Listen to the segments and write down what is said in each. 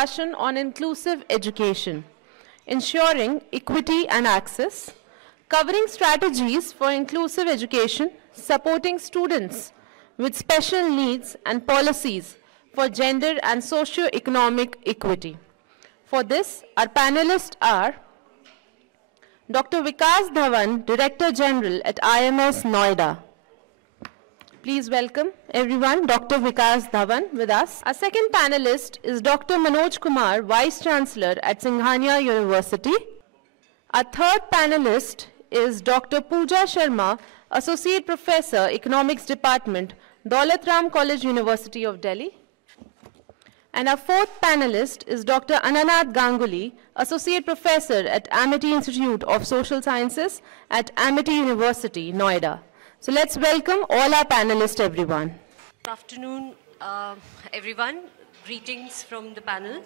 discussion on inclusive education, ensuring equity and access, covering strategies for inclusive education, supporting students with special needs and policies for gender and socio-economic equity. For this, our panelists are Dr. Vikas Dhawan, Director General at IMS Noida. Please welcome everyone, Dr. Vikas Dhawan with us. Our second panelist is Dr. Manoj Kumar, Vice Chancellor at Singhania University. Our third panelist is Dr. Pooja Sharma, Associate Professor, Economics Department, Daulat Ram College, University of Delhi. And our fourth panelist is Dr. Ananath Ganguly, Associate Professor at Amity Institute of Social Sciences at Amity University, Noida. So let's welcome all our panelists, everyone. Good afternoon, everyone. Greetings from the panel.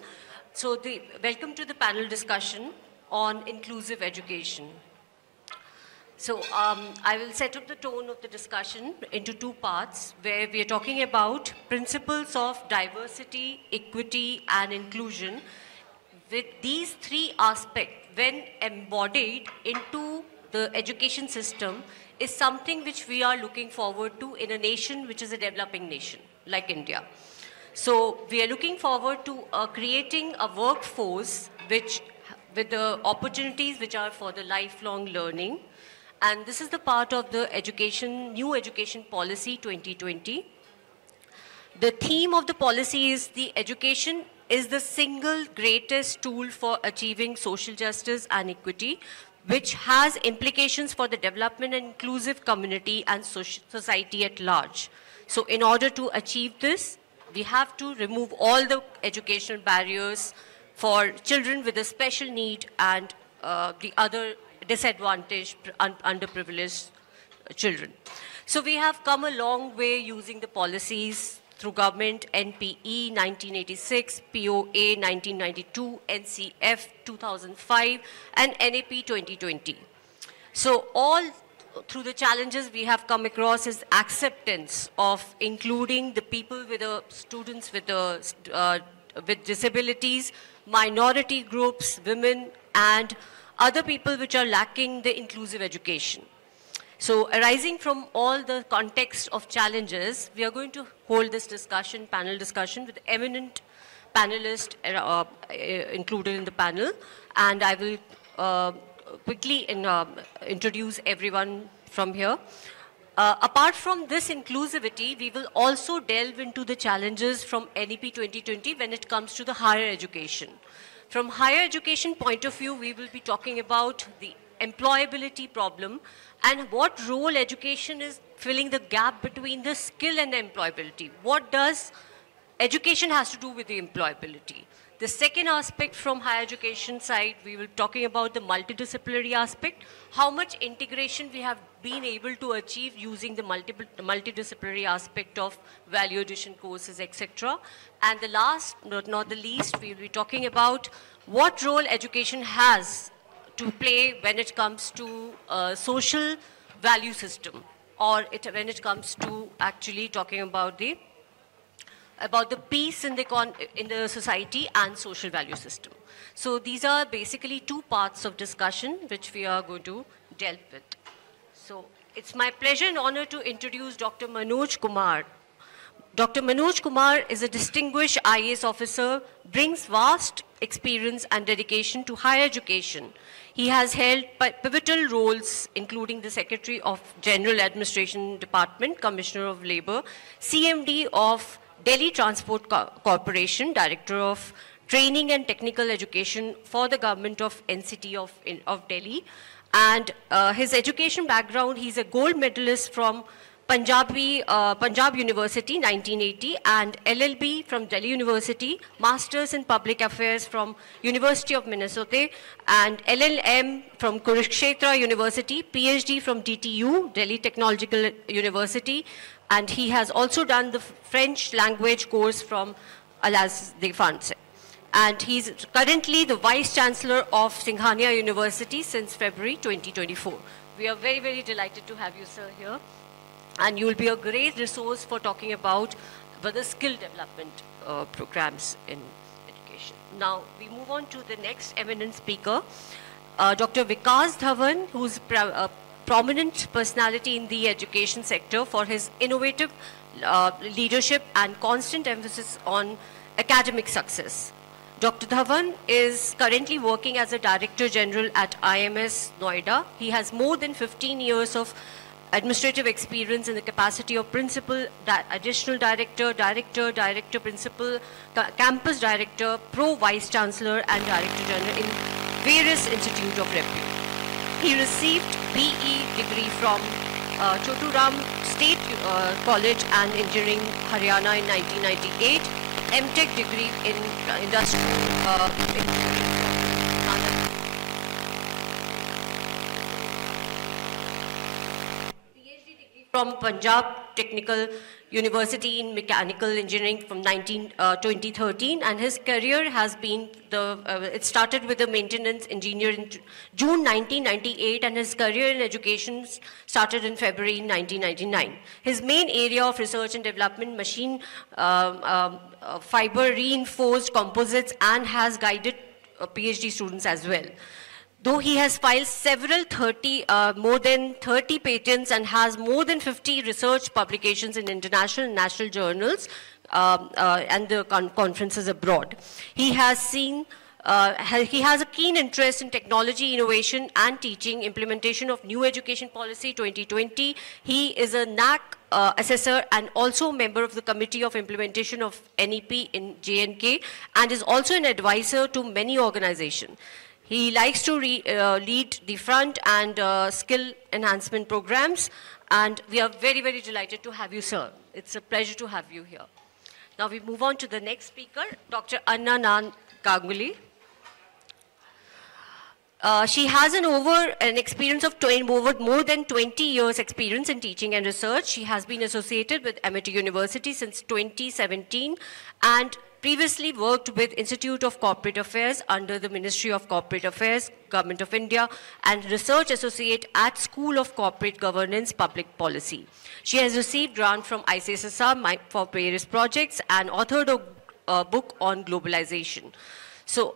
So welcome to the panel discussion on inclusive education. So I will set up the tone of the discussion into two parts, where we are talking about principles of diversity, equity, and inclusion. With these three aspects, when embodied into the education system, is something which we are looking forward to in a nation which is a developing nation, like India. So we are looking forward to creating a workforce with the opportunities which are for the lifelong learning. And this is the part of the new education policy 2020. The theme of the policy is the education is the single greatest tool for achieving social justice and equity, which has implications for the development and inclusive community and society at large. So in order to achieve this, we have to remove all the educational barriers for children with a special need and the other disadvantaged, underprivileged children. So we have come a long way using the policies through government, NPE 1986, POA 1992, NCF 2005, and NAP 2020. So all through the challenges we have come across is acceptance of including the people with students with disabilities, minority groups, women, and other people which are lacking the inclusive education. So arising from all the context of challenges, we are going to hold this discussion, panel discussion, with eminent panelists included in the panel. And I will quickly introduce everyone from here. Apart from this inclusivity, we will also delve into the challenges from NEP 2020 when it comes to the higher education. From higher education point of view, we will be talking about the employability problem and what role education is filling the gap between the skill and the employability. What does education has to do with the employability? The second aspect from higher education side, we will be talking about the multidisciplinary aspect, how much integration we have been able to achieve using the multidisciplinary aspect of value addition courses, etc. And the last, but not the least, we will be talking about what role education has to play when it comes to social value system, or when it comes to actually talking about the peace in the society and social value system. So these are basically two parts of discussion which we are going to delve with. So it's my pleasure and honor to introduce Dr. Manoj Kumar. Dr. Manoj Kumar is a distinguished IAS officer, brings vast experience and dedication to higher education. He has held pivotal roles, including the Secretary of General Administration Department, Commissioner of Labor, CMD of Delhi Transport Corporation, Director of Training and Technical Education for the government of NCT of Delhi. And his education background, he's a gold medalist from Punjab University, 1980, and LLB from Delhi University, Masters in Public Affairs from University of Minnesota, and LLM from Kurukshetra University, PhD from DTU, Delhi Technological University, and he has also done the French language course from Alliance Défense. And he's currently the Vice Chancellor of Singhania University since February 2024. We are very, very delighted to have you, sir, here. And you will be a great resource for talking about the skill development programs in education. Now, we move on to the next eminent speaker, Dr. Vikas Dhawan, who's a prominent personality in the education sector for his innovative leadership and constant emphasis on academic success. Dr. Dhawan is currently working as a Director General at IMS Noida. He has more than 15 years of administrative experience in the capacity of principal, additional director, director principal, campus director, pro vice chancellor, and director general in various institutes of repute. He received BE degree from Choturam State College and Engineering, Haryana in 1998, MTech degree in industrial engineering from Punjab Technical University in Mechanical Engineering from 2013, and his career has been it started with a maintenance engineer in June 1998, and his career in education started in February 1999. His main area of research and development, machine fiber reinforced composites, and has guided PhD students as well. Though he has filed more than 30 patents and has more than 50 research publications in international and national journals and the conferences abroad. He has a keen interest in technology, innovation, and teaching, implementation of new education policy 2020. He is a NAAC assessor and also a member of the Committee of Implementation of NEP in JNK, and is also an advisor to many organizations. He likes to lead the front and skill enhancement programs, and we are very, very delighted to have you, sir. It's a pleasure to have you here. Now we move on to the next speaker, Dr. Anna Nan Ganguly. She has an experience of more than 20 years experience in teaching and research. She has been associated with Amity University since 2017 and previously worked with Institute of Corporate Affairs under the Ministry of Corporate Affairs, Government of India, and Research Associate at School of Corporate Governance, Public Policy. She has received grant from ICSSR for various projects and authored a book on globalization. So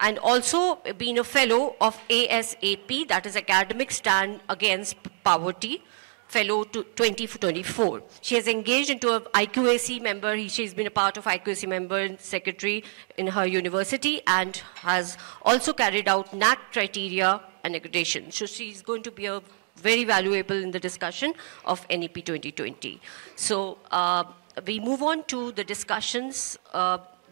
and also been a fellow of ASAP, that is Academic Stand Against Poverty, fellow to 2024. She has engaged into an IQAC member. She's been a part of IQAC member and secretary in her university, and has also carried out NAAC criteria and accreditation. So she's going to be very valuable in the discussion of NEP 2020. So we move on to the discussions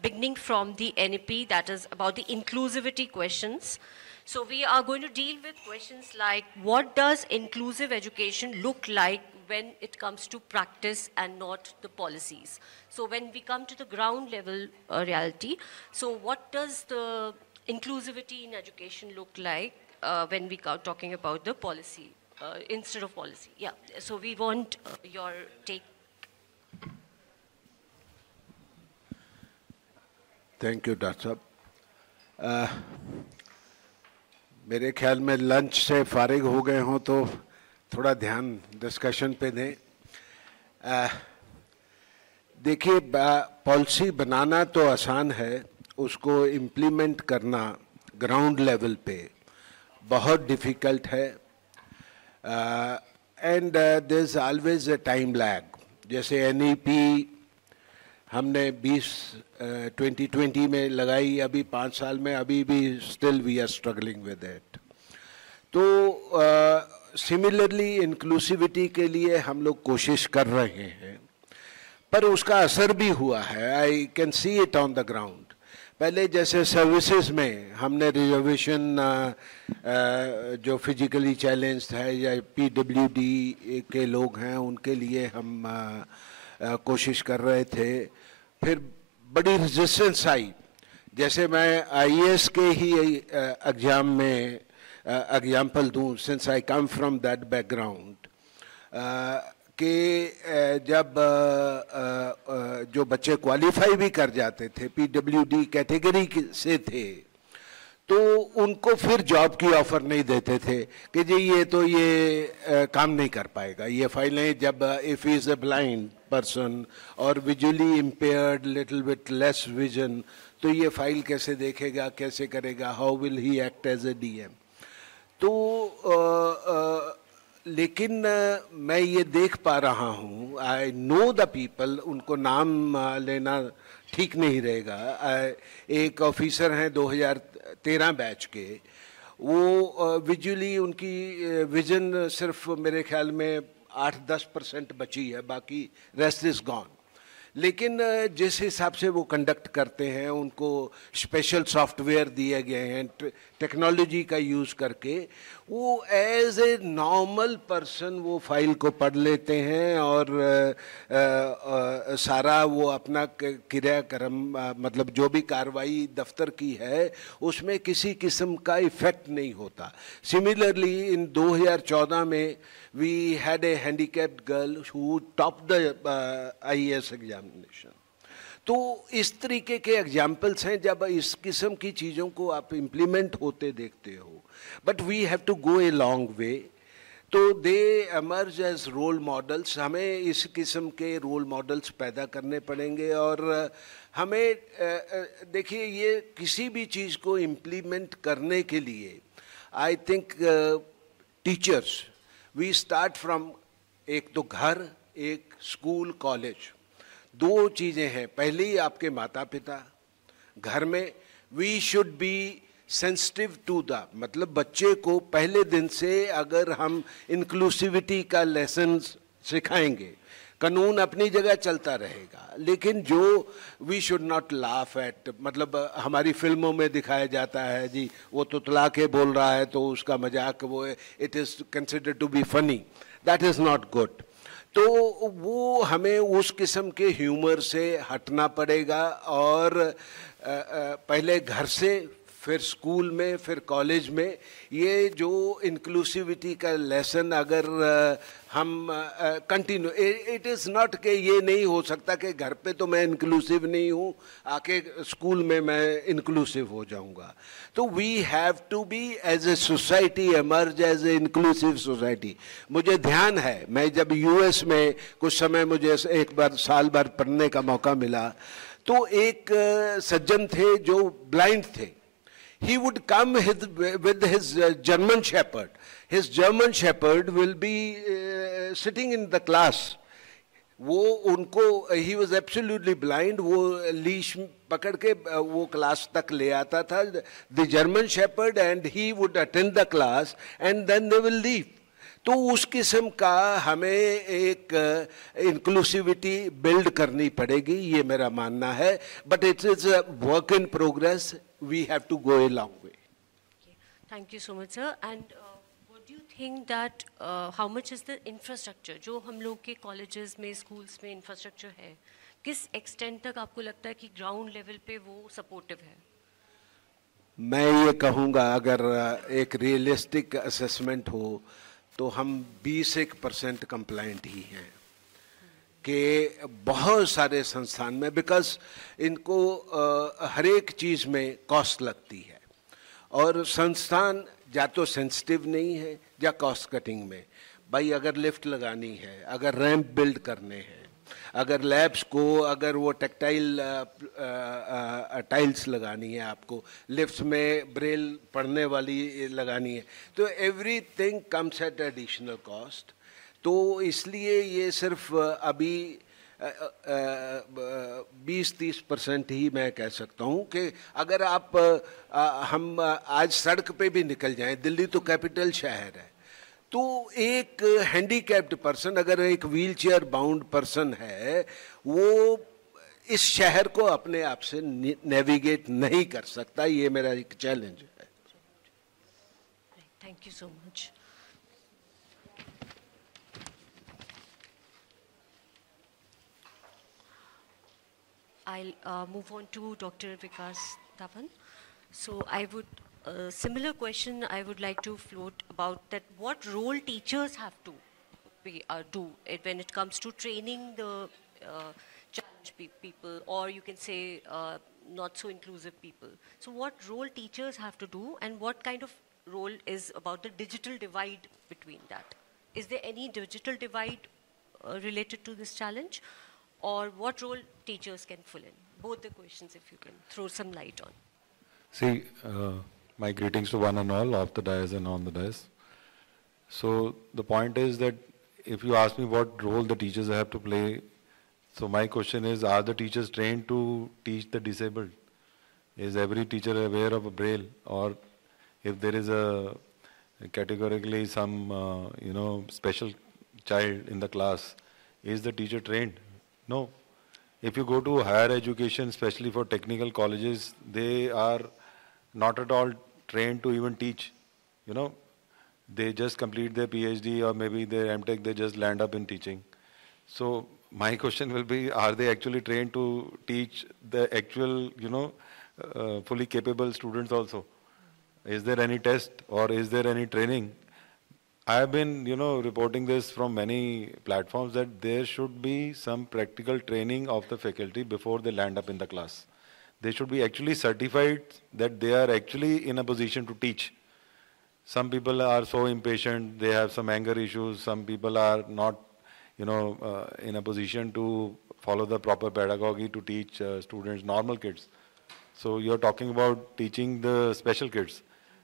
beginning from the NEP, that is about the inclusivity questions. So we are going to deal with questions like, what does inclusive education look like when it comes to practice and not the policies? So when we come to the ground level reality, so what does the inclusivity in education look like when we are talking about the policy instead of policy? Yeah, so we want your take. Thank you, Dr. Saab. मेरे ख्याल में lunch से फारिग हो गए हों तो थोड़ा ध्यान डिस्कशन पे दें। देखिए, पॉलिसी बनाना तो आसान है, उसको इम्प्लीमेंट करना ग्राउंड लेवल पे बहुत डिफ़िकल्ट है, and there is always a time lag. जैसे NEP हमने 2020 में लगाई, अभी 5 साल में अभी भी still we are struggling with it. तो सिमिलरली इंक्लूसिविटी के लिए हम लोग कोशिश कर रहे हैं, पर उसका असर भी हुआ है। I can see it on the ground. पहले जैसे सर्विसेज में हमने रिजर्वेशन जो फिजिकली चैलेंज्ड है या PWD के लोग हैं उनके लिए हम कोशिश कर रहे थे, फिर बड़ी रेजिस्टेंस आई। जैसे मैं IAS के ही एग्जाम में एग्जाम्पल दूं, since I come from that background, कि जब जो बच्चे क्वालिफाई भी कर जाते थे, PWD कैटेगरी से थे, तो उनको फिर जॉब की ऑफर नहीं देते थे कि जी ये काम नहीं कर पाएगा, ये फाइलें। जब if is a blind person or visually impaired, little bit less vision, तो ये फाइल कैसे देखेगा, कैसे करेगा, how will he act as a DM. तो लेकिन मैं ये देख पा रहा हूँ, आई नो द पीपल, उनको नाम लेना ठीक नहीं रहेगा। एक ऑफिसर हैं 2013 बैच के, वो विजुअली उनकी विजन सिर्फ मेरे ख्याल में 8-10% बची है, बाकी रेस्ट इज गॉन। लेकिन जिस हिसाब से वो कंडक्ट करते हैं, उनको स्पेशल सॉफ्टवेयर दिए गए हैं टेक्नोलॉजी का यूज़ करके, वो एज ए नॉर्मल पर्सन वो फाइल को पढ़ लेते हैं और सारा वो अपना क्रियाक्रम मतलब जो भी कार्रवाई दफ्तर की है उसमें किसी किस्म का इफेक्ट नहीं होता। सिमिलरली इन 2014 में we had a handicapped girl who topped the IAS examination. तो इस तरीके के एग्जाम्पल्स हैं जब इस किस्म की चीज़ों को आप इम्प्लीमेंट होते देखते हो, but we have to go a long way. तो they emerge as role models, हमें इस किस्म के रोल मॉडल्स पैदा करने पड़ेंगे। और हमें देखिए, ये किसी भी चीज़ को इम्प्लीमेंट करने के लिए I think teachers, we start from, एक तो घर, एक स्कूल, कॉलेज, दो चीज़ें हैं। पहली आपके माता पिता, घर में we should be sensitive to the, मतलब बच्चे को पहले दिन से अगर हम इंक्लूसिविटी का लेसन सिखाएंगे, कानून अपनी जगह चलता रहेगा, लेकिन जो we should not laugh at, मतलब हमारी फिल्मों में दिखाया जाता है जी वो तुतला के बोल रहा है तो उसका मजाक वो it is considered to be funny, that is not good. तो वो हमें उस किस्म के ह्यूमर से हटना पड़ेगा और पहले घर से, फिर स्कूल में, फिर कॉलेज में ये जो इंक्लूसिविटी का लेसन अगर हम कंटिन्यू, इट इज़ नॉट कि ये नहीं हो सकता कि घर पे तो मैं इंक्लूसिव नहीं हूँ, आके स्कूल में मैं इंक्लूसिव हो जाऊँगा। तो we have to be as a society emerge as a inclusive society. मुझे ध्यान है, मैं जब यूएस में कुछ समय मुझे एक बार साल भर पढ़ने का मौका मिला, तो एक सज्जन थे जो ब्लाइंड थे। He would come with his German Shepherd. His German Shepherd will be sitting in the class. वो उनको, he was absolutely blind, वो लीश पकड़ के वो क्लास तक ले आता था, the German Shepherd, and he would attend the class and then they will leave. तो उस किस्म का हमें एक इंक्लूसिविटी बिल्ड करनी पड़ेगी, ये मेरा मानना है। But it is a work in progress, we have to go a long way. Thank you so much sir. And what do you think that how much is the infrastructure, जो हम लोग के कॉलेजेस में, schools में infrastructure है, किस extent तक आपको लगता है कि ग्राउंड लेवल पे वो सपोर्टिव है? मैं ये कहूँगा, अगर एक रियलिस्टिक असेसमेंट हो तो हम 20% कंप्लाइंट ही हैं कि बहुत सारे संस्थान में, बिकॉज इनको हर एक चीज़ में कॉस्ट लगती है और संस्थान या तो सेंसिटिव नहीं है या कॉस्ट कटिंग में। भाई अगर लिफ्ट लगानी है, अगर रैंप बिल्ड करने हैं, अगर लैब्स को, अगर वो टेक्टाइल टाइल्स लगानी है, आपको लिफ्ट्स में ब्रेल पढ़ने वाली लगानी है, तो everything comes at additional cost. तो इसलिए ये सिर्फ अभी 20-30% ही मैं कह सकता हूँ कि अगर आप हम आज सड़क पे भी निकल जाएं, दिल्ली तो कैपिटल शहर है, तो एक हैंडीकैप्ड पर्सन, अगर एक व्हील चेयर बाउंड पर्सन है, वो इस शहर को अपने आप से नेविगेट नहीं कर सकता। ये मेरा एक चैलेंज है। Thank you so much. I'll move on to Dr. Vikas Tapan. So I would, similar question I would like to float about that, what role teachers have to do when it comes to training the challenged people, or you can say not so inclusive people. So what role teachers have to do, and what kind of role is about the digital divide between that? Is there any digital divide related to this challenge? Or what role teachers can fill in? both the questions, if you can throw some light on. See, my greetings to one and all, off the dais and on the dais. So the point is that if you ask me what role the teachers have to play, so my question is, are the teachers trained to teach the disabled? Is every teacher aware of a braille? Or if there is a categorically some, special child in the class, is the teacher trained? No. If you go to higher education, especially for technical colleges, they are not at all trained to even teach. They just complete their PhD or maybe their MTech, they just land up in teaching. So my question will be, are they actually trained to teach the actual, fully capable students also? Is there any test or is there any training? I have been, reporting this from many platforms that there should be some practical training of the faculty before they land up in the class. They should be actually certified that they are actually in a position to teach. Some people are so impatient, they have some anger issues, some people are not, in a position to follow the proper pedagogy to teach students, normal kids. So you're talking about teaching the special kids.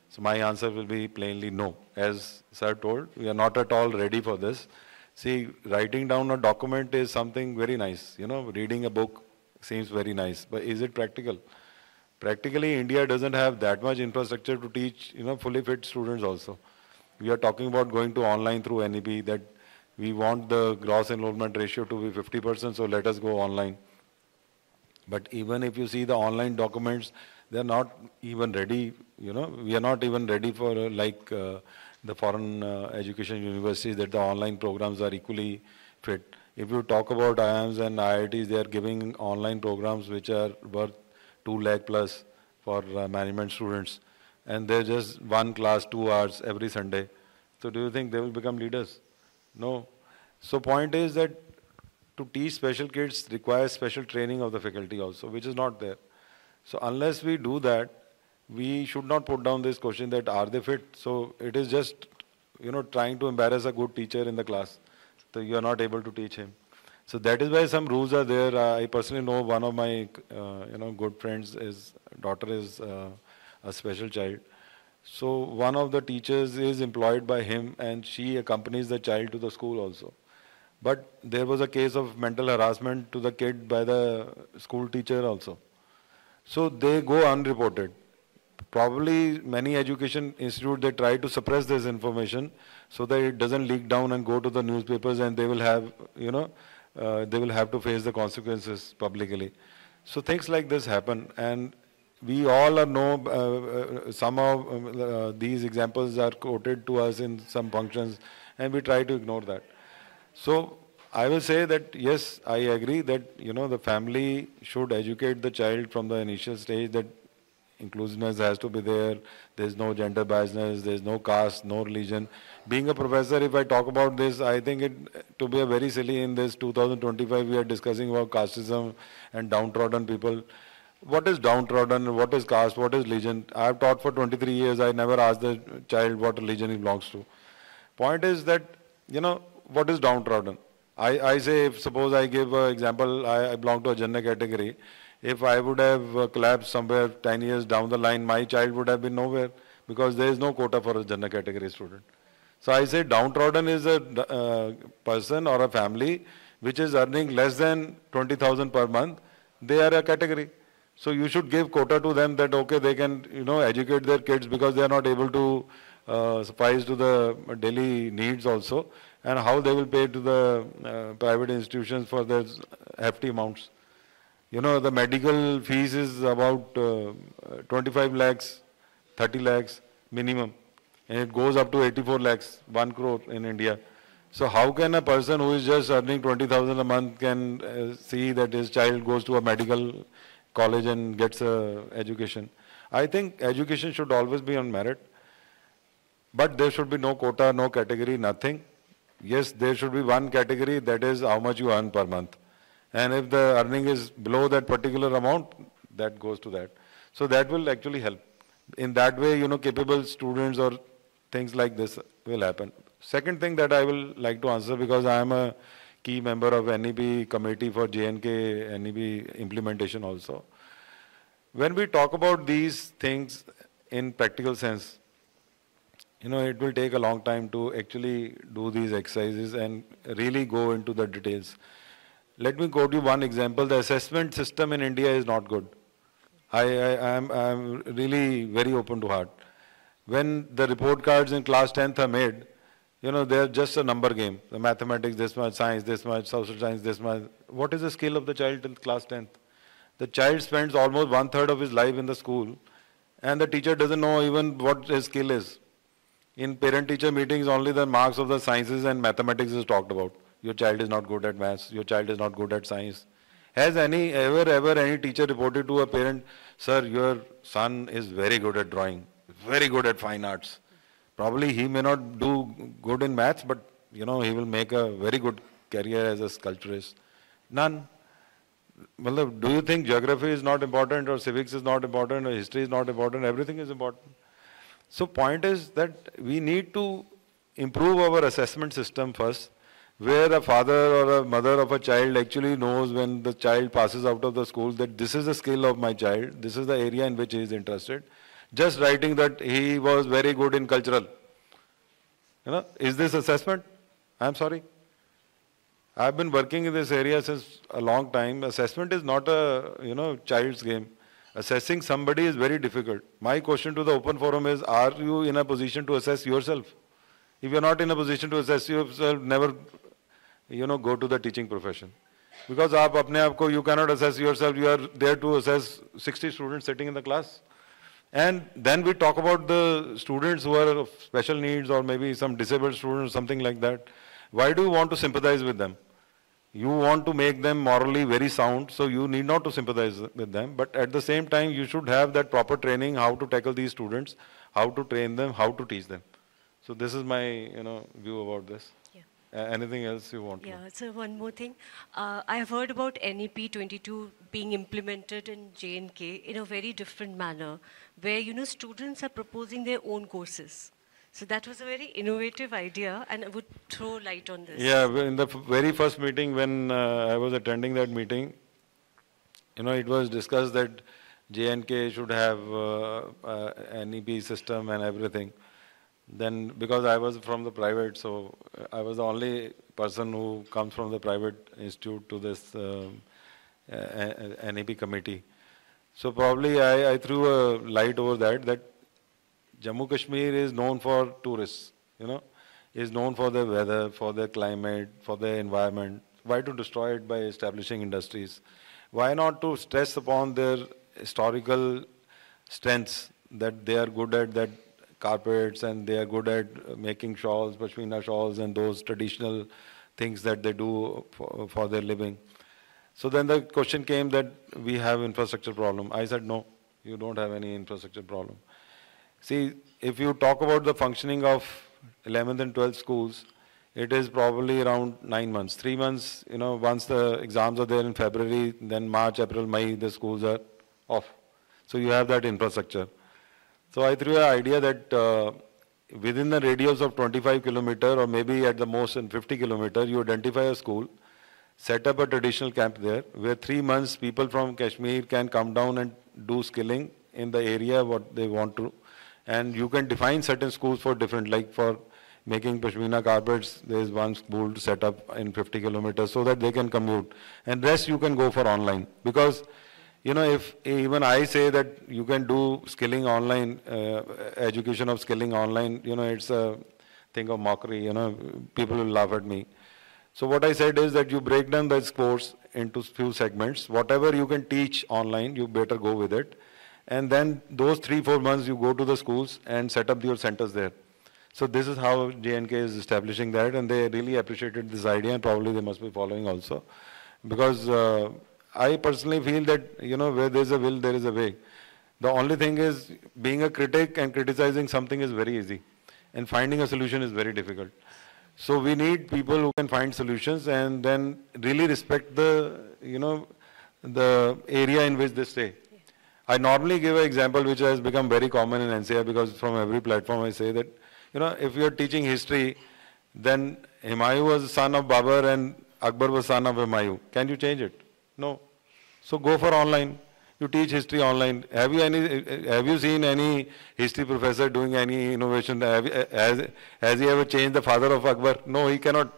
So my answer will be plainly no. As sir told, we are not at all ready for this. See, writing down a document is something very nice. Reading a book seems very nice, but is it practical? Practically, India doesn't have that much infrastructure to teach, fully fit students also. We are talking about going to online through NEP, that we want the gross enrollment ratio to be 50%, so let us go online. But even if you see the online documents, they're not even ready, we are not even ready for the foreign education universities, that the online programs are equally fit. If you talk about IIMs and IITs, they are giving online programs which are worth 2 lakh plus for management students. And they're just one class, 2 hours every Sunday. So do you think they will become leaders? No. So point is that to teach special kids requires special training of the faculty also, which is not there. So unless we do that, we should not put down this question that are they fit? So it is just, trying to embarrass a good teacher in the class. So you are not able to teach him. So that is why some rules are there. I personally know one of my, good friends, his daughter is a special child. So one of the teachers is employed by him and she accompanies the child to the school also. But there was a case of mental harassment to the kid by the school teacher also. So they go unreported. Probably many education institutes, they try to suppress this information so that it doesn't leak down and go to the newspapers and they will have, they will have to face the consequences publicly. So things like this happen, and we all know some of these examples are quoted to us in some functions and we try to ignore that. So I will say that yes, I agree that the family should educate the child from the initial stage that inclusiveness has to be there. There's no gender biasness. There's no caste, no religion. Being a professor, if I talk about this, I think it to be a very silly in this 2025. We are discussing about casteism and downtrodden people. What is downtrodden? What is caste? What is religion? I have taught for 23 years. I never asked the child what religion he belongs to. Point is that what is downtrodden? I say, if suppose I give an example, I belong to a gender category. If I would have collapsed somewhere 10 years down the line, my child would have been nowhere because there is no quota for a gender category student. So I say downtrodden is a person or a family which is earning less than 20,000 per month. They are a category. So you should give quota to them that, okay, they can, educate their kids because they are not able to suffice to the daily needs also, and how they will pay to the private institutions for their hefty amounts. The medical fees is about 25 lakhs, 30 lakhs minimum, and it goes up to 84 lakhs, 1 crore in India. So how can a person who is just earning 20,000 a month can see that his child goes to a medical college and gets a education? I think education should always be on merit, but there should be no quota, no category, nothing. Yes, there should be one category, that is how much you earn per month. And if the earning is below that particular amount, that goes to that. So that will actually help. In that way, capable students or things like this will happen. Second thing that I will like to answer, because I am a key member of NEP committee for JNK NEP implementation also. When we talk about these things in practical sense, it will take a long time to actually do these exercises and really go into the details. Let me quote you one example. The assessment system in India is not good. I'm really very open to heart. When the report cards in class 10th are made, they're just a number game. The mathematics this much, science this much, social science this much. What is the skill of the child till class 10th? The child spends almost 1/3 of his life in the school, and the teacher doesn't know even what his skill is. In parent-teacher meetings, only the marks of the sciences and mathematics is talked about. Your child is not good at maths, your child is not good at science. Has ever any teacher reported to a parent, sir, your son is very good at drawing, very good at fine arts. Probably he may not do good in maths, but he will make a very good career as a sculpturist. None. Well, do you think geography is not important, or civics is not important, or history is not important? Everything is important. So point is that we need to improve our assessment system first, where a father or a mother of a child actually knows when the child passes out of the school that this is the skill of my child, this is the area in which he is interested. Just writing that he was very good in cultural. Is this assessment? I'm sorry. I've been working in this area since a long time. Assessment is not a, child's game. Assessing somebody is very difficult. My question to the open forum is, are you in a position to assess yourself? If you're not in a position to assess yourself, never, go to the teaching profession. Because you cannot assess yourself, you are there to assess 60 students sitting in the class. And then we talk about the students who are of special needs, or maybe some disabled students, something like that. Why do you want to sympathize with them? You want to make them morally very sound, so you need not to sympathize with them. But at the same time, you should have that proper training, how to tackle these students, how to train them, how to teach them. So this is my, view about this. Yeah. Anything else you want to? Yeah, so one more thing. I have heard about NEP 22 being implemented in JNK in a very different manner, where, students are proposing their own courses. So that was a very innovative idea, and I would throw light on this. Yeah, in the very first meeting when I was attending that meeting, it was discussed that JNK should have NEP system and everything. Then, because I was from the private, so I was the only person who comes from the private institute to this NEP committee. So probably I threw a light over that Jammu Kashmir is known for tourists, is known for the weather, for the climate, for the environment. Why to destroy it by establishing industries? Why not to stress upon their historical strengths, that they are good at that carpets and they are good at making shawls, pashmina shawls, and those traditional things that they do for their living. So then the question came that we have infrastructure problem. I said, no, you don't have any infrastructure problem. See, if you talk about the functioning of 11th and 12th schools, it is probably around 9 months. 3 months, once the exams are there in February, then March, April, May, the schools are off. So you have that infrastructure. So I threw an idea that within the radius of 25 kilometers, or maybe at the most in 50 kilometers, you identify a school, set up a traditional camp there, where 3 months people from Kashmir can come down and do skilling in the area what they want to. And you can define certain schools for different, like for making pashmina carpets, there is one school to set up in 50 kilometers so that they can commute. And rest you can go for online. Because, if even I say that you can do skilling online, education of skilling online, it's a thing of mockery, people will laugh at me. So what I said is that you break down the course into few segments. Whatever you can teach online, you better go with it. And then those 3-4 months you go to the schools and set up your centers there. So this is how JNK is establishing that, and they really appreciated this idea, and probably they must be following also. Because I personally feel that, where there is a will, there is a way. The only thing is, being a critic and criticizing something is very easy, and finding a solution is very difficult. So we need people who can find solutions and then really respect the, the area in which they stay. I normally give an example which has become very common in NCR, because from every platform I say that, if you are teaching history, then Humayun was son of Babur and Akbar was son of Humayun. Can you change it? No. So go for online. You teach history online. Have you seen any history professor doing any innovation? Has he ever changed the father of Akbar? No, he cannot.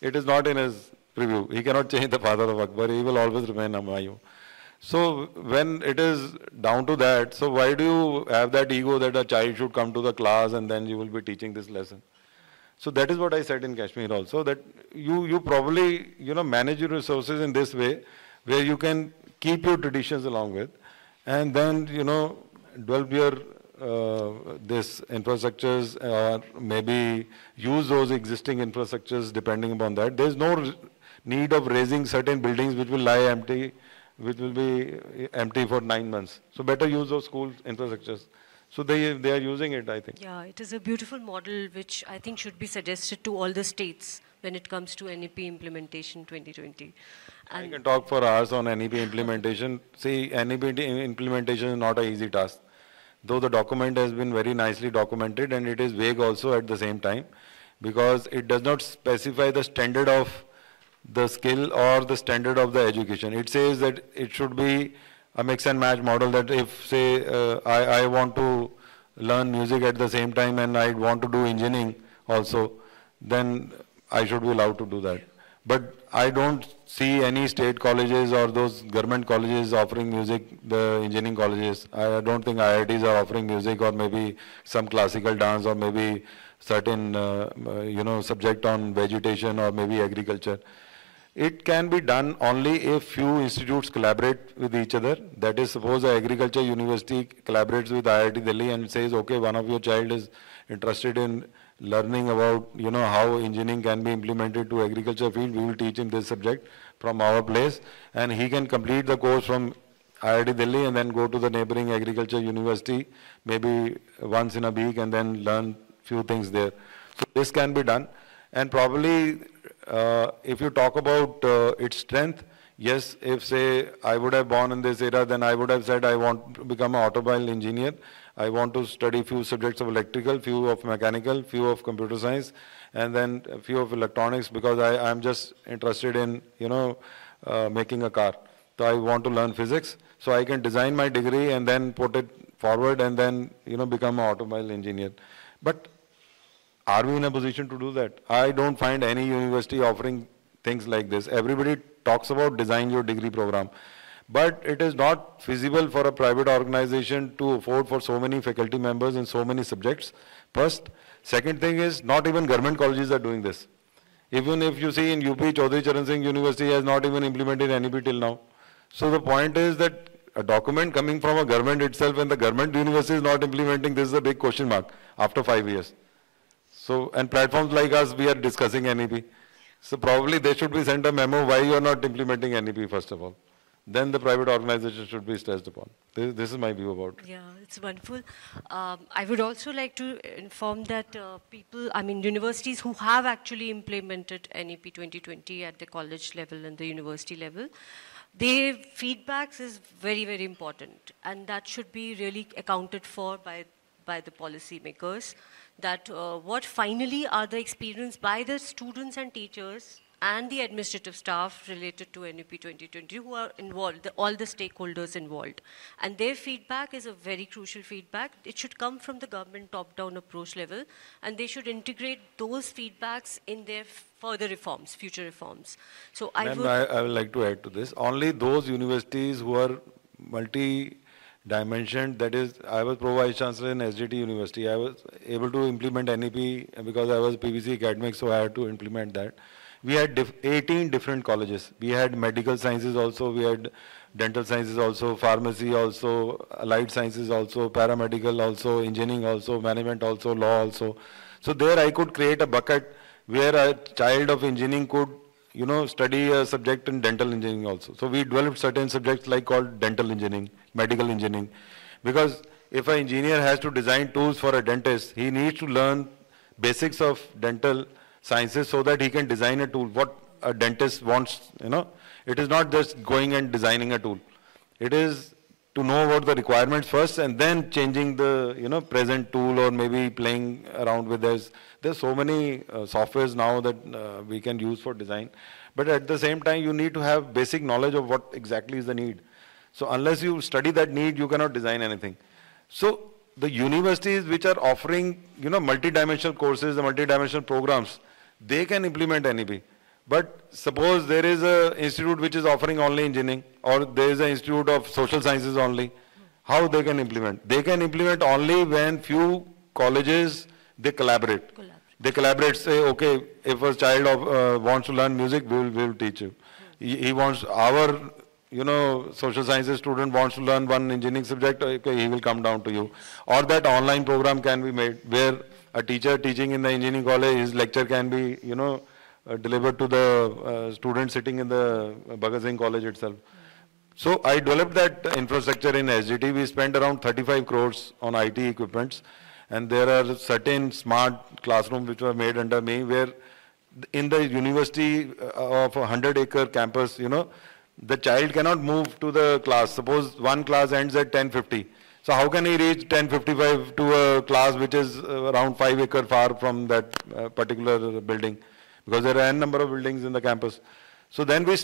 It is not in his preview. He cannot change the father of Akbar. He will always remain Humayun. So when it is down to that, so why do you have that ego that a child should come to the class and then you will be teaching this lesson? So that is what I said in Kashmir also, that you probably, manage your resources in this way, where you can keep your traditions along with, and then, develop your, this infrastructures, or maybe use those existing infrastructures depending upon that. There's no need of raising certain buildings which will lie empty, which will be empty for 9 months. So better use those school infrastructures. So they are using it, I think. Yeah, it is a beautiful model which I think should be suggested to all the states when it comes to NEP implementation 2020. I can talk for hours on NEP implementation. See, NEP implementation is not an easy task. Though the document has been very nicely documented, and it is vague also at the same time, because it does not specify the standard of the skill or the standard of the education. It says that it should be a mix and match model, that if, say, I want to learn music at the same time and I want to do engineering also, then I should be allowed to do that. But I don't see any state colleges or those government colleges offering music, the engineering colleges. I don't think IITs are offering music, or maybe some classical dance, or maybe certain, subject on vegetation, or maybe agriculture. It can be done only if few institutes collaborate with each other. That is, suppose an agriculture university collaborates with IIT Delhi and says, okay, one of your child is interested in learning about, how engineering can be implemented to agriculture field. We will teach him this subject from our place, and he can complete the course from IIT Delhi and then go to the neighboring agriculture university, maybe once in a week, and then learn few things there. So this can be done, and probably if you talk about its strength, yes, if say I would have born in this era, then I would have said I want to become an automobile engineer. I want to study few subjects of electrical, few of mechanical, few of computer science, and then a few of electronics, because I'm just interested in, making a car. So I want to learn physics, so I can design my degree and then put it forward and then, become an automobile engineer. But are we in a position to do that? I don't find any university offering things like this. Everybody talks about design your degree program, but it is not feasible for a private organization to afford for so many faculty members in so many subjects. First. Second thing is, not even government colleges are doing this. Even if you see in UP, Chaudhry Charan Singh University has not even implemented NEP till now. So the point is that a document coming from a government itself, and the government university is not implementing, this is a big question mark after 5 years. So, and platforms like us, we are discussing NEP. So probably they should be sent a memo why you are not implementing NEP first of all. Then the private organization should be stressed upon. This is my view about it. Yeah, it's wonderful. I would also like to inform that universities who have actually implemented NEP 2020 at the college level and the university level, their feedbacks is very, very important. And that should be really accounted for by the policy makers. That what finally are the experience by the students and teachers and the administrative staff related to NEP 2020 who are involved, all the stakeholders involved. And their feedback is a very crucial feedback. It should come from the government top-down approach level, and they should integrate those feedbacks in their further reforms, future reforms. So I would like to add to this. Only those universities who are multi-dimensioned, that is, I was Pro-Vice Chancellor in SDT University. I was able to implement NEP because I was PVC academic, so I had to implement that. We had 18 different colleges. We had medical sciences also, we had dental sciences also, pharmacy also, allied sciences also, paramedical also, engineering also, management also, law also. So there I could create a bucket where a child of engineering could, study a subject in dental engineering also. So we developed certain subjects like called dental engineering, medical engineering. Because if an engineer has to design tools for a dentist, he needs to learn basics of dental sciences so that he can design a tool, what a dentist wants, It is not just going and designing a tool. It is to know what the requirements first and then changing the, present tool, or maybe playing around with this. There's so many softwares now that we can use for design. But at the same time, you need to have basic knowledge of what exactly is the need. So unless you study that need, you cannot design anything. So the universities which are offering, multi-dimensional courses, the multi-dimensional programs, they can implement NEP. But suppose there is an institute which is offering only engineering, or there is an institute of social sciences only, how they can implement? They can implement only when few colleges, they collaborate. They collaborate, say, okay, if a child wants to learn music, we'll teach him. He wants, our, social sciences student wants to learn one engineering subject, okay, he will come down to you. Or that online program can be made where a teacher teaching in the engineering college, his lecture can be, delivered to the student sitting in the Bhagat Singh College itself. So I developed that infrastructure in SGT. We spent around 35 crores on IT equipments. And there are certain smart classrooms which were made under me where in the university of a 100-acre campus, the child cannot move to the class. Suppose one class ends at 10:50. So how can he reach 10:55 to a class which is around 5 acres far from that particular building? Because there are n number of buildings in the campus. So then we,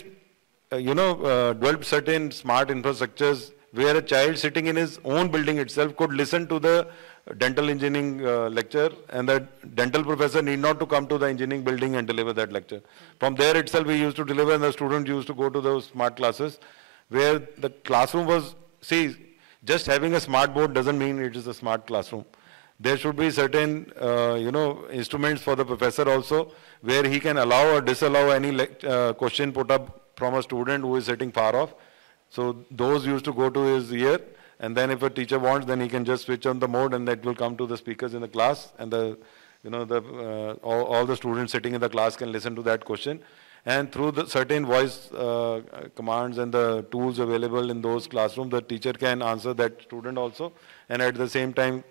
developed certain smart infrastructures where a child sitting in his own building itself could listen to the dental engineering lecture, and the dental professor need not to come to the engineering building and deliver that lecture. From there itself we used to deliver, and the students used to go to those smart classes where the classroom was, see, just having a smart board doesn't mean it is a smart classroom. There should be certain, instruments for the professor also, where he can allow or disallow any question put up from a student who is sitting far off. So those used to go to his ear, and then if a teacher wants, then he can just switch on the mode, and that will come to the speakers in the class, and all the students sitting in the class can listen to that question. And through the certain voice commands and the tools available in those classrooms, the teacher can answer that student also, and at the same time,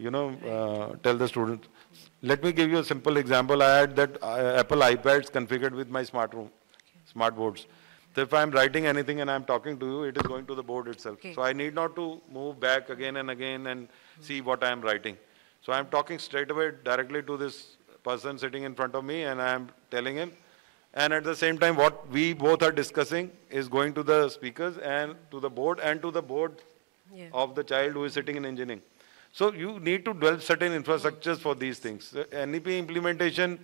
tell the student. Let me give you a simple example. I had that Apple iPads configured with my smart boards. So if I'm writing anything and I'm talking to you, it is going to the board itself. Okay. So I need not to move back again and again and see what I'm writing. So I'm talking straight away directly to this person sitting in front of me, and I'm telling him. And at the same time, what we both are discussing is going to the speakers and to the board of the child who is sitting in engineering. So you need to develop certain infrastructures for these things. NEP implementation,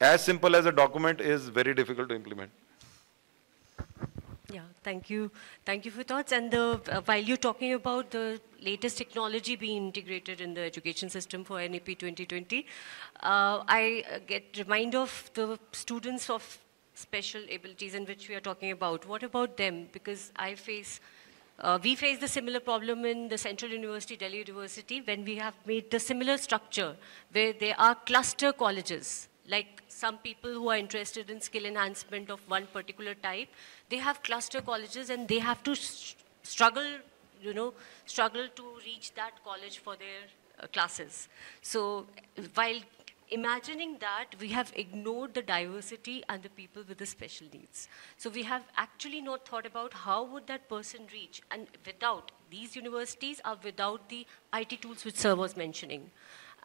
as simple as a document is very difficult to implement. Yeah, thank you. Thank you for thoughts. And while you're talking about the latest technology being integrated in the education system for NEP 2020, I get remind of the students of special abilities in which we are talking about. What about them? Because we face the similar problem in the Central University, Delhi University, when we have made the similar structure where there are cluster colleges. Like some people who are interested in skill enhancement of one particular type, they have cluster colleges and they have to struggle to reach that college for their classes. So while imagining that, we have ignored the diversity and the people with the special needs. So we have actually not thought about how would that person reach, and these universities are without the IT tools which Sir was mentioning.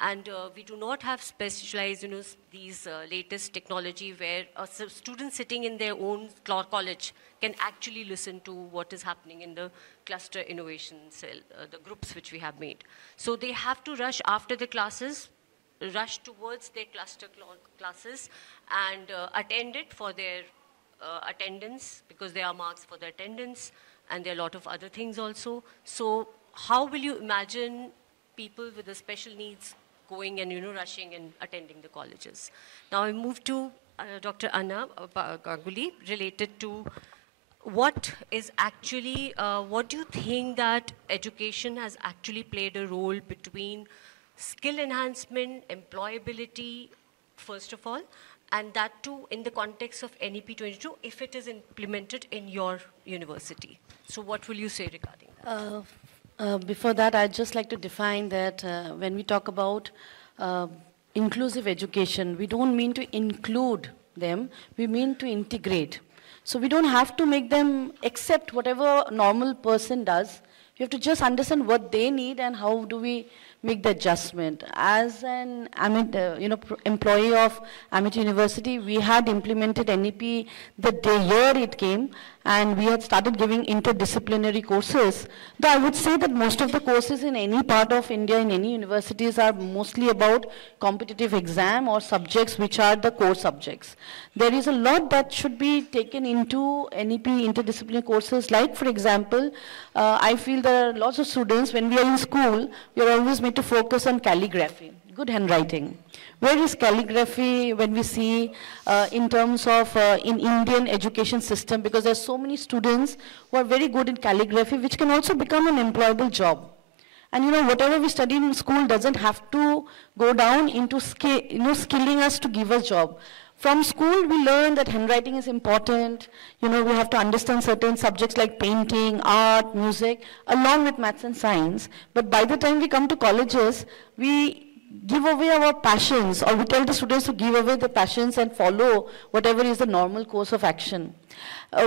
And we do not have specialized, these latest technology where a student sitting in their own college can actually listen to what is happening in the cluster innovation cell, the groups which we have made. So they have to rush after the classes, rush towards their cluster classes and attend it for their attendance, because there are marks for the attendance and there are a lot of other things also. So how will you imagine people with the special needs going and rushing and attending the colleges? Now I move to Dr. Anna Ganguly, related to what is actually, what do you think that education has actually played a role between skill enhancement, employability, first of all, and that too in the context of NEP 22, if it is implemented in your university? So what will you say regarding that? Before that, I'd just like to define that when we talk about inclusive education, we don't mean to include them, we mean to integrate. So we don't have to make them accept whatever a normal person does. You have to just understand what they need and how do we make the adjustment. As an employee of Amity University, we had implemented NEP the year it came, and we had started giving interdisciplinary courses. Though I would say that most of the courses in any part of India, in any universities, are mostly about competitive exam or subjects which are the core subjects. There is a lot that should be taken into NEP interdisciplinary courses. Like, for example, I feel there are lots of students, when we are in school, we are always made to focus on calligraphy, good handwriting. Where is calligraphy when we see in terms of in Indian education system, because there are so many students who are very good in calligraphy, which can also become an employable job. And whatever we study in school doesn't have to go down into skilling us to give a job. From school, we learn that handwriting is important. We have to understand certain subjects like painting, art, music, along with maths and science. But by the time we come to colleges, we give away our passions, or we tell the students to give away the passions and follow whatever is the normal course of action.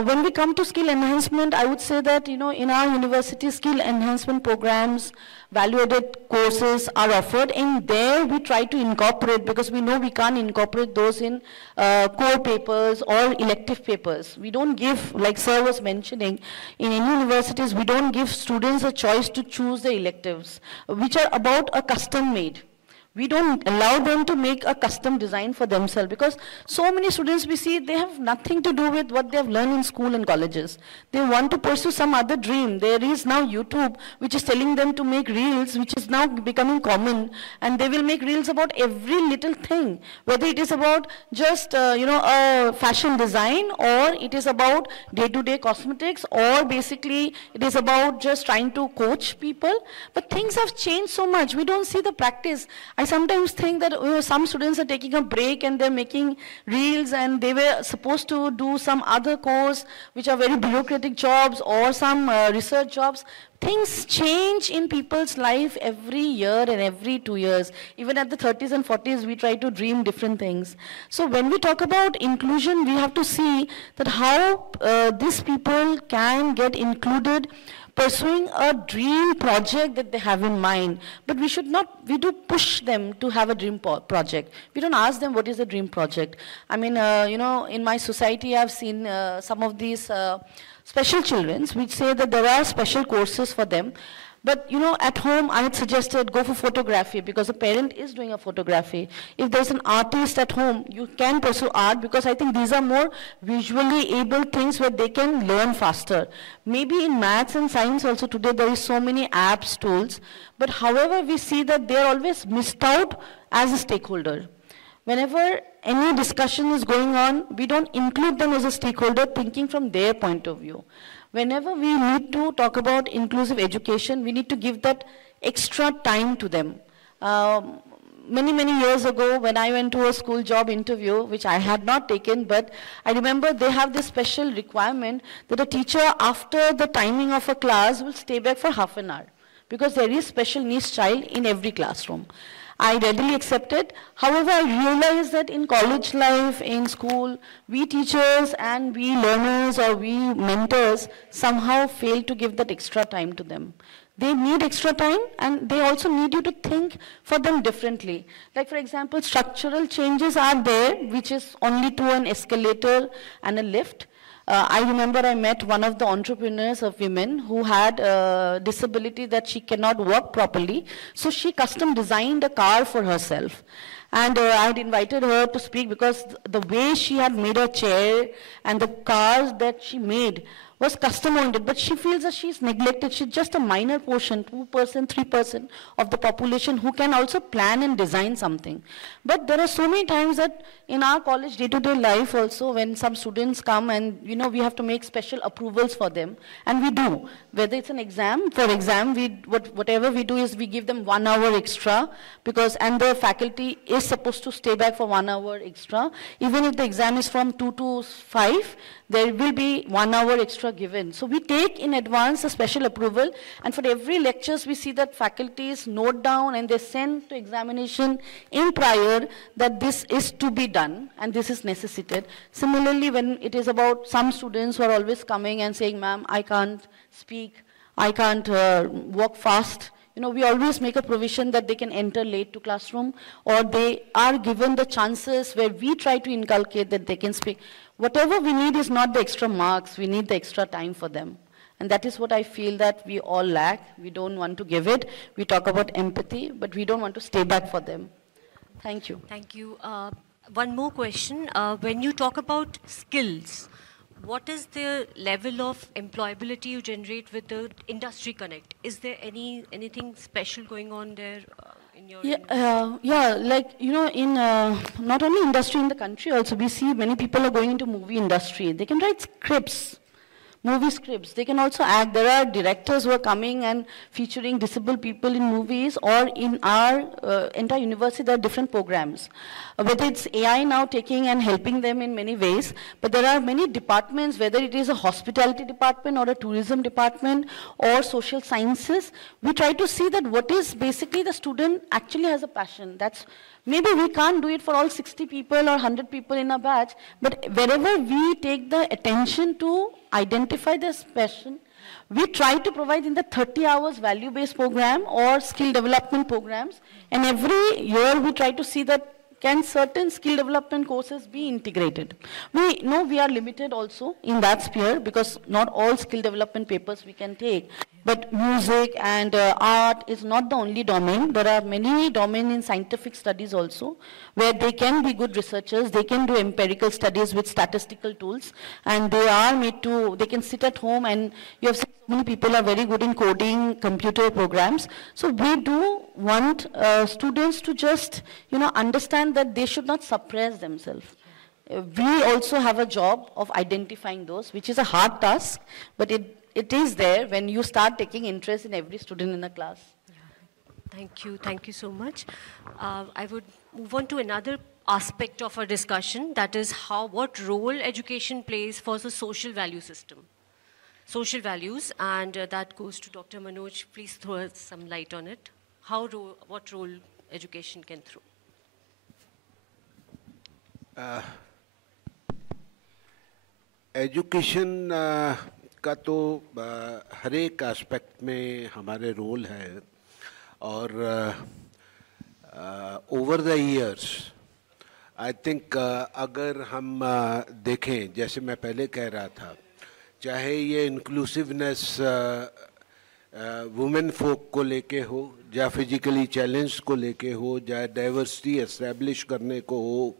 When we come to skill enhancement, I would say that, in our university, skill enhancement programs, value-added courses are offered, and there we try to incorporate, because we know we can't incorporate those in core papers or elective papers. We don't give, like Sir was mentioning, in any universities, we don't give students a choice to choose the electives, which are about a custom made. We don't allow them to make a custom design for themselves, because so many students we see, they have nothing to do with what they have learned in school and colleges. They want to pursue some other dream. There is now YouTube, which is telling them to make reels, which is now becoming common, and they will make reels about every little thing, whether it is about just a fashion design, or it is about day-to-day cosmetics, or basically it is about just trying to coach people. But things have changed so much. We don't see the practice. I sometimes think that some students are taking a break and they're making reels, and they were supposed to do some other course, which are very bureaucratic jobs, or some research jobs. Things change in people's life every year and every 2 years. Even at the 30s and 40s, we try to dream different things. So when we talk about inclusion, we have to see that how these people can get included pursuing a dream project that they have in mind. But we do push them to have a dream project. We don't ask them what is a dream project. I mean, in my society, I've seen some of these special children, which say that there are special courses for them. But, at home, I had suggested go for photography, because a parent is doing a photography. If there's an artist at home, you can pursue art, because I think these are more visually able things where they can learn faster. Maybe in maths and science also today, there is so many apps, tools. But however, we see that they're always missed out as a stakeholder. Whenever any discussion is going on, we don't include them as a stakeholder, thinking from their point of view. Whenever we need to talk about inclusive education, we need to give that extra time to them. Many years ago, when I went to a school job interview, which I had not taken, but I remember they have this special requirement that a teacher, after the timing of a class, will stay back for half an hour, because there is special needs child in every classroom. I readily accepted. However, I realized that in college life, in school, we teachers and we learners or we mentors somehow fail to give that extra time to them. They need extra time, and they also need you to think for them differently. Like, for example, structural changes are there, which is only to an escalator and a lift. I remember I met one of the entrepreneurs of women who had a disability that she cannot walk properly. So she custom designed a car for herself. And I had invited her to speak, because the way she had made her chair and the cars that she made was custom-oriented, but she feels that she's neglected. She's just a minor portion, 2%, 3% of the population who can also plan and design something. But there are so many times that in our college day-to-day life also, when some students come and, we have to make special approvals for them, and we do. Whether it's an exam, whatever we do is we give them 1 hour extra, and the faculty is supposed to stay back for 1 hour extra. Even if the exam is from 2 to 5, there will be 1 hour extra given. So we take in advance a special approval, and for every lectures we see that faculties note down and they send to examination in prior that this is to be done and this is necessitated. Similarly, when it is about some students who are always coming and saying, ma'am, I can't speak, I can't walk fast, we always make a provision that they can enter late to classroom, or they are given the chances where we try to inculcate that they can speak. Whatever we need is not the extra marks, we need the extra time for them. And that is what I feel that we all lack. We don't want to give it. We talk about empathy, but we don't want to stay back for them. Thank you. Thank you. One more question. When you talk about skills, what is the level of employability you generate with the Industry Connect? Is there anything special going on there in your like, in not only industry in the country also, we see many people are going into movie industry. They can write scripts. Movie scripts. They can also act. There are directors who are coming and featuring disabled people in movies, or in our entire university there are different programs. Whether it's AI now taking and helping them in many ways, but there are many departments, whether it is a hospitality department or a tourism department or social sciences, we try to see that what is basically the student actually has a passion. That's maybe we can't do it for all 60 people or 100 people in a batch, but wherever we take the attention to identify this passion, we try to provide in the 30 hours value-based program or skill development programs, and every year we try to see that can certain skill development courses be integrated. We know we are limited also in that sphere because not all skill development papers we can take. But music and art is not the only domain. There are many domains in scientific studies also where they can be good researchers, they can do empirical studies with statistical tools, and they are made to, they can sit at home, and you have seen so many people are very good in coding computer programs. So we do want students to just, understand that they should not suppress themselves. We also have a job of identifying those, which is a hard task, but it is there when you start taking interest in every student in the class. Thank you so much. I would move on to another aspect of our discussion, that is what role education plays for the social value system. Social values, and that goes to Dr. Manoj. Please throw some light on it. What role education can throw? Education का तो हर एक aspect में हमारे role है, और over the years I think अगर हम देखें, जैसे मैं पहले कह रहा था, चाहे ये इंक्लूसिवनेस वुमेन फोक को लेके हो, या फिजिकली चैलेंज को लेके हो, या डाइवर्सिटी एस्टैब्लिश करने को हो,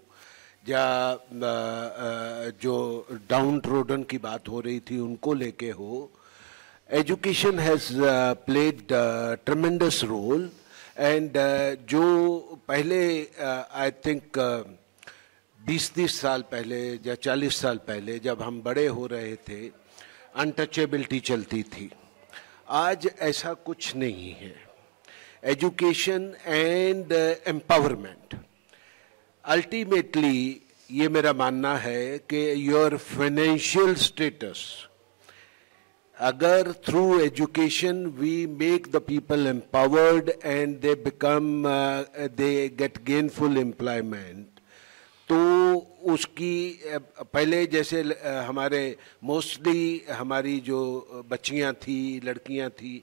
या जो डाउन ट्रोडन की बात हो रही थी उनको लेके हो, education has played tremendous role. And जो पहले आई थिंक 20-30 साल पहले या 40 साल पहले जब हम बड़े हो रहे थे, अनटचेबिलिटी चलती थी. आज ऐसा कुछ नहीं है. एजुकेशन एंड एम्पावरमेंट, अल्टीमेटली ये मेरा मानना है कि योर फाइनेंशियल स्टेटस, अगर through education we make the people empowered and they become they get gainful employment, तो उसकी पहले जैसे हमारे मोस्टली हमारी जो बच्चियां थी, लड़कियां थी,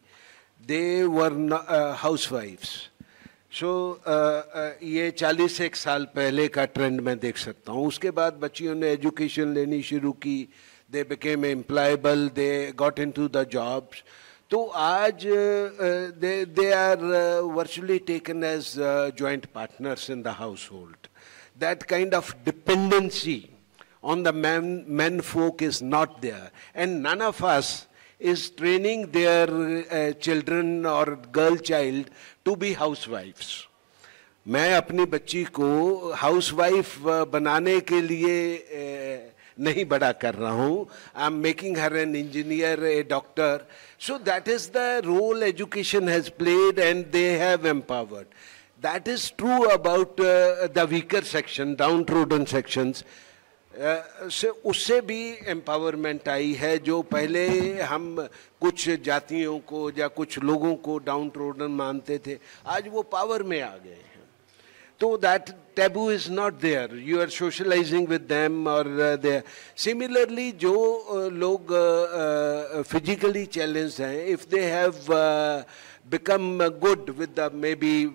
दे वर हाउसवाइफ्स. सो ये 41 साल पहले का ट्रेंड मैं देख सकता हूँ. उसके बाद बच्चियों ने एजुकेशन लेनी शुरू की, they became employable, they got into the jobs. तो आज they are virtually taken as joint partners in the household. That kind of dependency on the men folk is not there, and none of us is training their children or girl child to be housewives. मैं अपनी बच्ची को housewife बनाने के लिए नहीं बड़ा कर रहा हूँ. I am making her an engineer, a doctor. So that is the role education has played, and they have empowered. That is true about the weaker section, downtrodden sections. उससे भी एम्पावरमेंट आई है. जो पहले हम कुछ जातियों को या कुछ लोगों को डाउनट्रोडन मानते थे, आज वो पावर में आ गए हैं. तो that taboo is not there. You are socializing with them, or they. Similarly, जो लोग physically challenged हैं, if they have become good with the maybe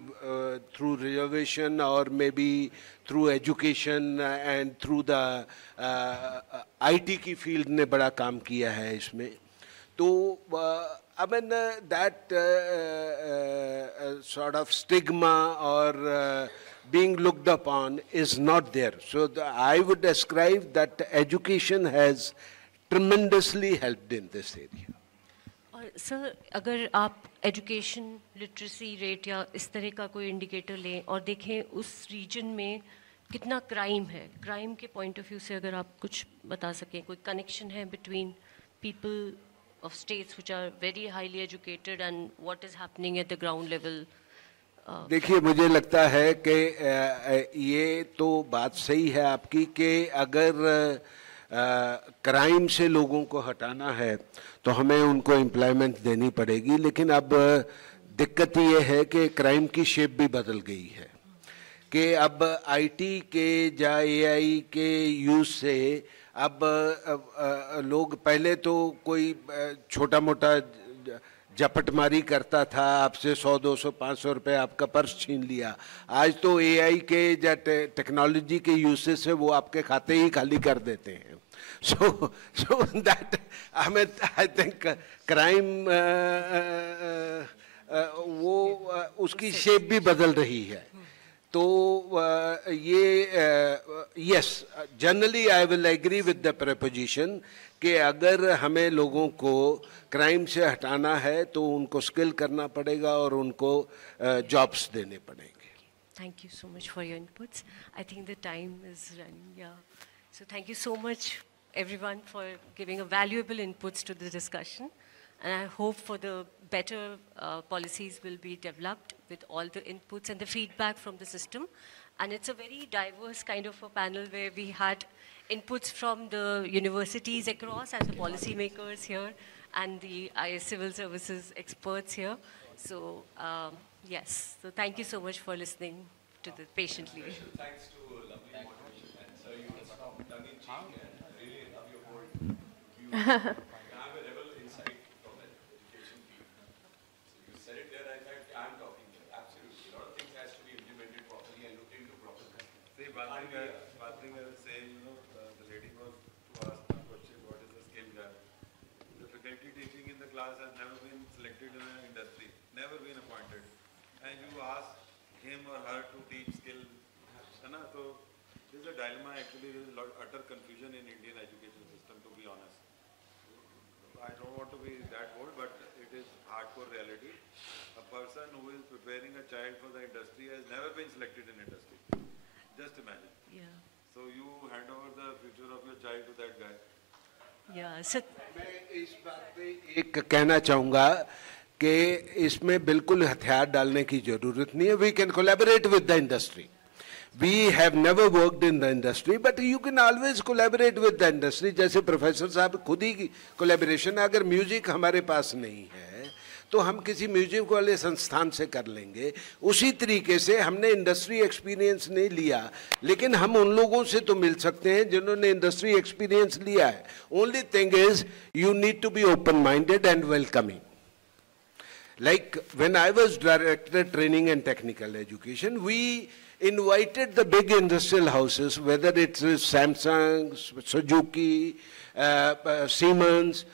through reservation or maybe through education and through the IT की field ने बड़ा काम किया है इसमें. तो I mean that sort of stigma or being looked upon is not there. So I would ascribe that education has tremendously helped in this area. और sir अगर आप एजुकेशन लिटरेसी रेट या इस तरह का कोई इंडिकेटर लें और देखें उस रीजन में कितना क्राइम है, क्राइम के पॉइंट ऑफ व्यू से अगर आप कुछ बता सकें, कोई कनेक्शन है between people of states which are very highly educated and what is happening at the ground level? देखिए, मुझे लगता है कि ये तो बात सही है आपकी कि अगर क्राइम से लोगों को हटाना है तो हमें उनको एम्प्लॉयमेंट देनी पड़ेगी, लेकिन अब दिक्कत ये है कि क्राइम की शेप भी बदल गई है कि अब आईटी के या एआई के यूज से अब लोग, पहले तो कोई छोटा मोटा झपटमारी करता था, आपसे 100, 200, 500 रुपए आपका पर्स छीन लिया. आज तो एआई के या टेक्नोलॉजी के यूसेज से वो आपके खाते ही खाली कर देते हैं. So that I think crime वो उसकी शेप भी बदल रही है. तो ये yes, generally I will agree with the proposition कि अगर हमें लोगों को क्राइम से हटाना है तो उनको स्किल करना पड़ेगा और उनको जॉब्स देने पड़ेंगे. Thank you so much for your inputs. I think the time is running. Yeah. So thank you so much, everyone, for giving a valuable inputs to the discussion. And I hope for the better policies will be developed with all the inputs and the feedback from the system. And it's a very diverse kind of a panel where we had inputs from the universities across and the policymakers here and the civil services experts here. So yes, so thank you so much for listening to the patiently. Thanks to lovely moderation. And sir, you have done it and really love your whole view. I have a rebel insight from the education field. So you said it there, I thought I'm talking here. Absolutely. A lot of things has to be implemented properly and looked into properly. See, one thing I will say, the lady was to ask the question, what is the skill gap? The faculty teaching in the class has never been selected in an industry, never been appointed. And you ask him or her to teach skill, so this is a dilemma actually, there is a lot utter confusion in Indian education system, to be honest. I don't want to be that bold, but it is hardcore reality. A person who is preparing a child for the industry has never been selected in industry. Just imagine. Yeah. So you hand over the future of your child to that guy. Yeah. So मैं इस बात पे एक कहना चाहूँगा कि इसमें बिल्कुल हथियार डालने की जरूरत नहीं है. We can collaborate with the industry. We have never worked in the industry, but you can always collaborate with the industry. जैसे प्रोफेसर साहब खुद ही collaboration, अगर म्यूजिक हमारे पास नहीं है तो हम किसी म्यूजिक वाले संस्थान से कर लेंगे. उसी तरीके से हमने इंडस्ट्री एक्सपीरियंस नहीं लिया, लेकिन हम उन लोगों से तो मिल सकते हैं जिन्होंने इंडस्ट्री एक्सपीरियंस लिया है. Only thing is you need to be open-minded and welcoming. Like when I was director training and technical education, we invited the big industrial houses, whether it's Samsung, Suzuki, Siemens,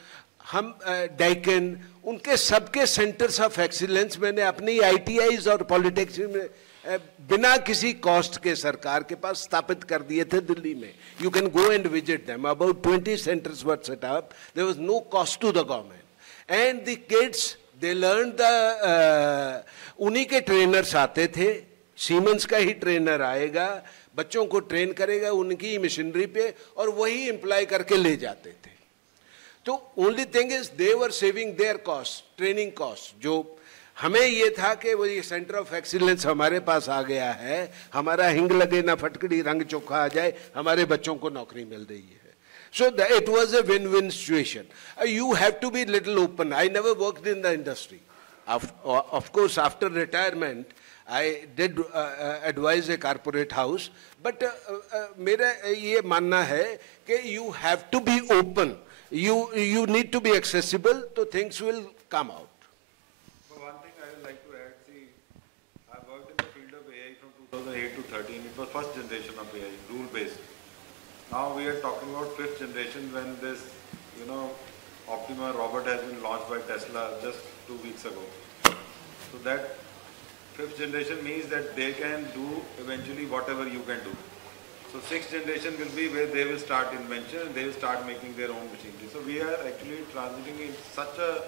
हम Daikin, उनके सबके centres of excellence मैंने अपनी ITIs और पॉलिटेक्स में बिना किसी cost के सरकार के पास स्थापित कर दिए थे दिल्ली में. You can go and visit them. About 20 centers were set up. There was no cost to the government. And the kids, they learned the उन्हीं के ट्रेनर्स आते थे. सीमेंस का ही ट्रेनर आएगा, बच्चों को ट्रेन करेगा उनकी मशीनरी पे और वही एम्प्लॉय करके ले जाते थे. तो only thing is they were saving there cost, training cost. जो हमें ये था कि वो ये सेंटर ऑफ एक्सीलेंस हमारे पास आ गया है, हमारा हिंग लगे ना फटकड़ी रंग चोखा आ जाए, हमारे बच्चों को नौकरी मिल रही है. So it was a win-win situation. You have to be little open. I never worked in the industry. Of course, after retirement, I did advise a corporate house, but मेरा ये मानना है कि you have to be open. You need to be accessible, so things will come out. But one thing I will of AI, rule-based. Now we are talking about fifth generation when this, Optima robot has been launched by Tesla just 2 weeks ago. So that fifth generation means that they can do eventually whatever you can do. So sixth generation will be where they will start invention and they will start making their own machinery. So we are actually transiting in such a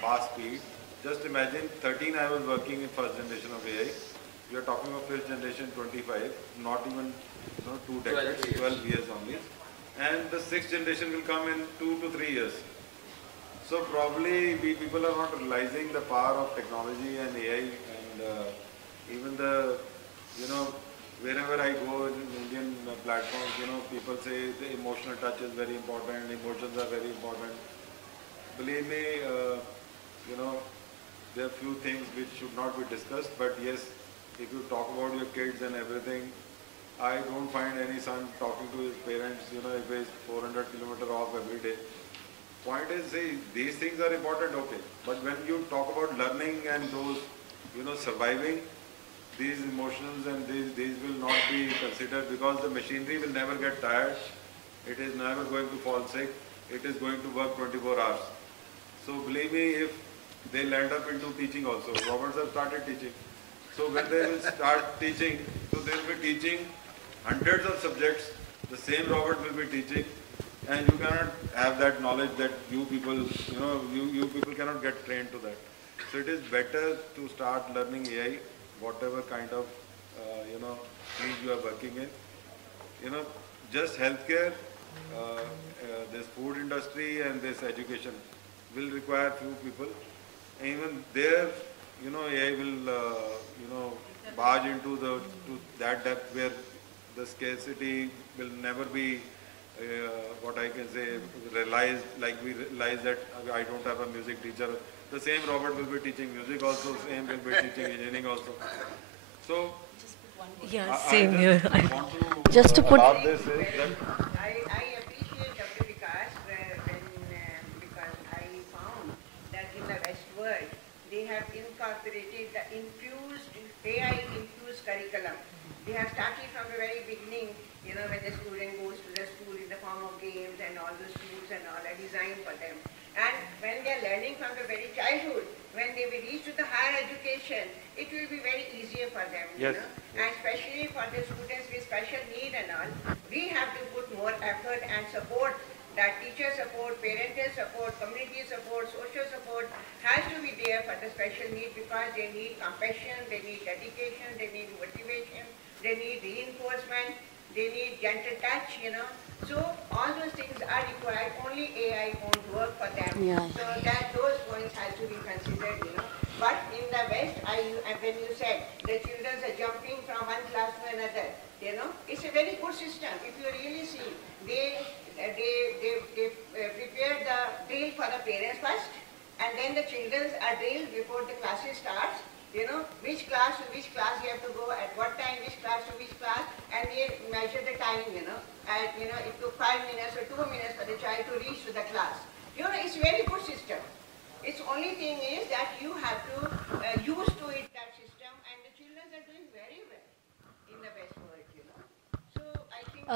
fast speed. Just imagine 13 I was working in first generation of AI. We are talking of fifth generation 25, not even 2 decades, 12 years only. And the sixth generation will come in 2 to 3 years. So probably people are not realizing the power of technology and AI and even the, wherever I go in Indian platforms, people say the emotional touch is very important, emotions are very important. Believe me, there are few things which should not be discussed, but yes, if you talk about your kids and everything, I don't find any son talking to his parents, if he's 400 kilometers off every day. Point is, see, these things are important, okay, but when you talk about learning and those, surviving, these emotions and these will not be considered because the machinery will never get tired. It is never going to fall sick. It is going to work 24 hours. So believe me, if they land up into teaching also, robots have started teaching. So when they will start teaching, so they will be teaching hundreds of subjects. The same robot will be teaching, and you cannot have that knowledge that you people, you people cannot get trained to that. So it is better to start learning AI, whatever kind of, field you are working in. Just healthcare, this food industry and this education will require few people. And even there, AI will, barge into to that depth where the scarcity will never be, what I can say, realized, like we realize that I don't have a music teacher. The same robot will be teaching music also, same will be teaching engineering also. So, Yeah, same here. Just to put... this is that I appreciate Dr. Vikas because I found that in the West world, they have incorporated the AI-infused curriculum. They have started from the very beginning, when the student goes to the school in the form of games and all those tools and all are designed for them. And when they are learning from the very childhood, when they will reach to the higher education, it will be very easier for them, Yes. And especially for the students with special need and all, we have to put more effort and support. That teacher support, parental support, community support, social support has to be there for the special need because they need compassion, they need dedication, they need motivation, they need reinforcement, they need gentle touch, So all those things are required. Only AI won't work for them. Yeah. So that those points have to be considered, But in the West, when you said the children are jumping from one class to another, it's a very good system. If you really see, they prepare the drill for the parents first, and then the children are drilled before the classes starts. Which class to which class you have to go, at what time, which class to which class, and they measure the time, and it took 5 minutes or 2 minutes for the child to reach to the class. It's a very good system. Its only thing is that you have to use to it that system, and the children are doing very well in the West world, So I think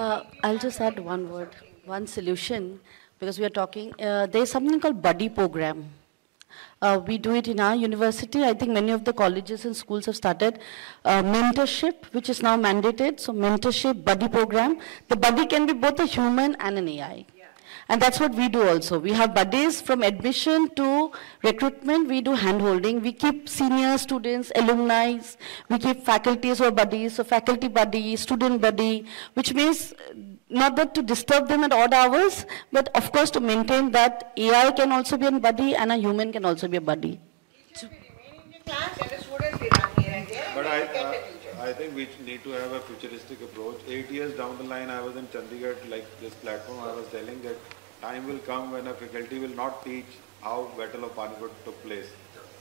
I'll just add one word, one solution, because we are talking, there's something called buddy program. We do it in our university. I think many of the colleges and schools have started mentorship, which is now mandated. So mentorship, buddy program. The buddy can be both a human and an AI. And that's what we do also. We have buddies from admission to recruitment. We do hand-holding. We keep senior students, alumni. We keep faculties or buddies. So faculty buddy, student buddy, which means not that to disturb them at odd hours, but of course to maintain that AI can also be a buddy and a human can also be a buddy. teachers will remain in the class and the students will run here and there, But and they will get the teachers. I think we need to have a futuristic approach. 8 years down the line, I was in Chandigarh, like this platform, I was telling that time will come when a faculty will not teach how Battle of Panipat took place.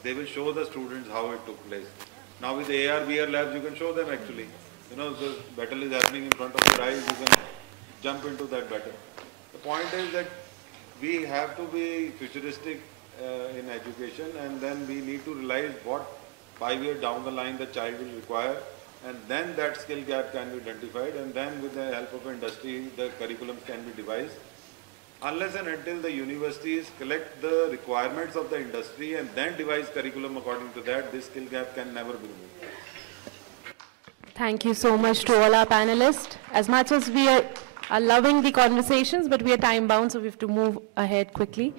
They will show the students how it took place. Now with AR, VR labs, you can show them actually. The battle is happening in front of your eyes, you can jump into that battle. The point is that we have to be futuristic in education, and then we need to realize what 5 years down the line the child will require, and then that skill gap can be identified, and then with the help of industry, the curriculums can be devised. Unless and until the universities collect the requirements of the industry and then devise curriculum according to that, this skill gap can never be removed. Thank you so much to all our panelists. As much as we are loving the conversations, but we are time bound, so we have to move ahead quickly.